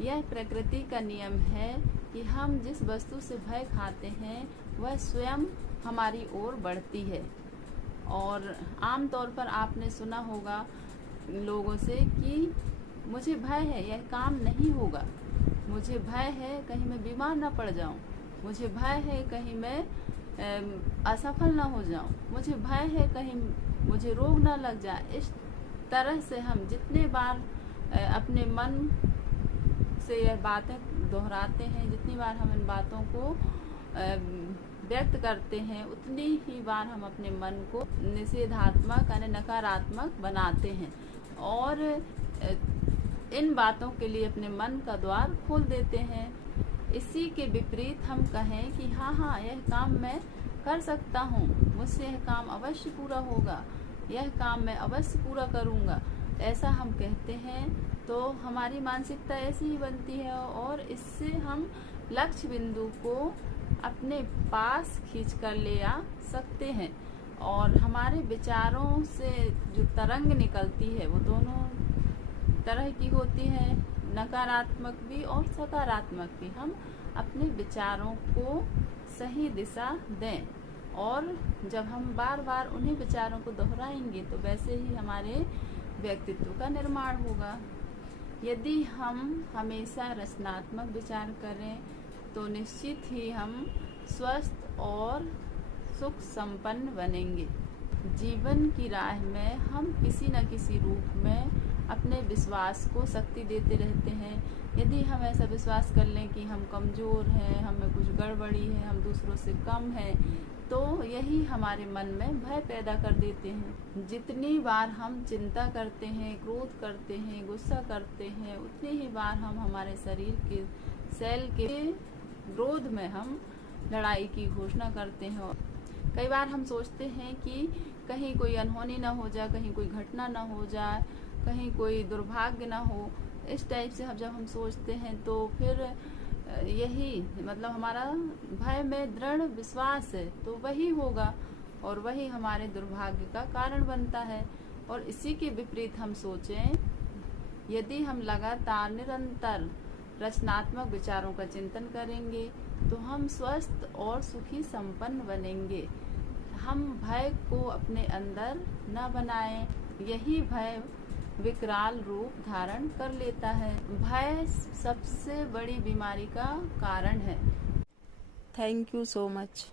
यह प्रकृति का नियम है कि हम जिस वस्तु से भय खाते हैं वह स्वयं हमारी ओर बढ़ती है। और आमतौर पर आपने सुना होगा लोगों से कि मुझे भय है यह काम नहीं होगा, मुझे भय है कहीं मैं बीमार ना पड़ जाऊं, मुझे भय है कहीं मैं असफल ना हो जाऊं, मुझे भय है कहीं मुझे रोग ना लग जाए। इस तरह से हम जितने बार अपने मन से यह बातें दोहराते हैं, जितनी बार हम इन बातों को व्यक्त करते हैं, उतनी ही बार हम अपने मन को निषेधात्मक यानी नकारात्मक बनाते हैं और इन बातों के लिए अपने मन का द्वार खोल देते हैं। इसी के विपरीत हम कहें कि हाँ यह काम मैं कर सकता हूँ, मुझसे यह काम अवश्य पूरा होगा, यह काम मैं अवश्य पूरा करूँगा, ऐसा हम कहते हैं तो हमारी मानसिकता ऐसी ही बनती है और इससे हम लक्ष्य बिंदु को अपने पास खींच कर ले आ सकते हैं। और हमारे विचारों से जो तरंग निकलती है वो दोनों तरह की होती है, नकारात्मक भी और सकारात्मक भी। हम अपने विचारों को सही दिशा दें और जब हम बार बार उन्हीं विचारों को दोहराएंगे तो वैसे ही हमारे व्यक्तित्व का निर्माण होगा। यदि हम हमेशा रचनात्मक विचार करें तो निश्चित ही हम स्वस्थ और सुख संपन्न बनेंगे। जीवन की राह में हम किसी न किसी रूप में अपने विश्वास को शक्ति देते रहते हैं। यदि हम ऐसा विश्वास कर लें कि हम कमज़ोर हैं, हमें कुछ गड़बड़ी है, हम दूसरों से कम हैं, तो यही हमारे मन में भय पैदा कर देते हैं। जितनी बार हम चिंता करते हैं, क्रोध करते हैं, गुस्सा करते हैं, उतनी ही बार हम हमारे शरीर के सेल के विरोध में हम लड़ाई की घोषणा करते हैं। कई बार हम सोचते हैं कि कहीं कोई अनहोनी ना हो जाए, कहीं कोई घटना ना हो जाए, कहीं कोई दुर्भाग्य ना हो। इस टाइप से जब हम सोचते हैं तो फिर यही मतलब हमारा भय में दृढ़ विश्वास है तो वही होगा और वही हमारे दुर्भाग्य का कारण बनता है। और इसी के विपरीत हम सोचें, यदि हम लगातार निरंतर रचनात्मक विचारों का चिंतन करेंगे तो हम स्वस्थ और सुखी संपन्न बनेंगे। हम भय को अपने अंदर न बनाएं, यही भय विकराल रूप धारण कर लेता है। भय सबसे बड़ी बीमारी का कारण है। Thank you so much.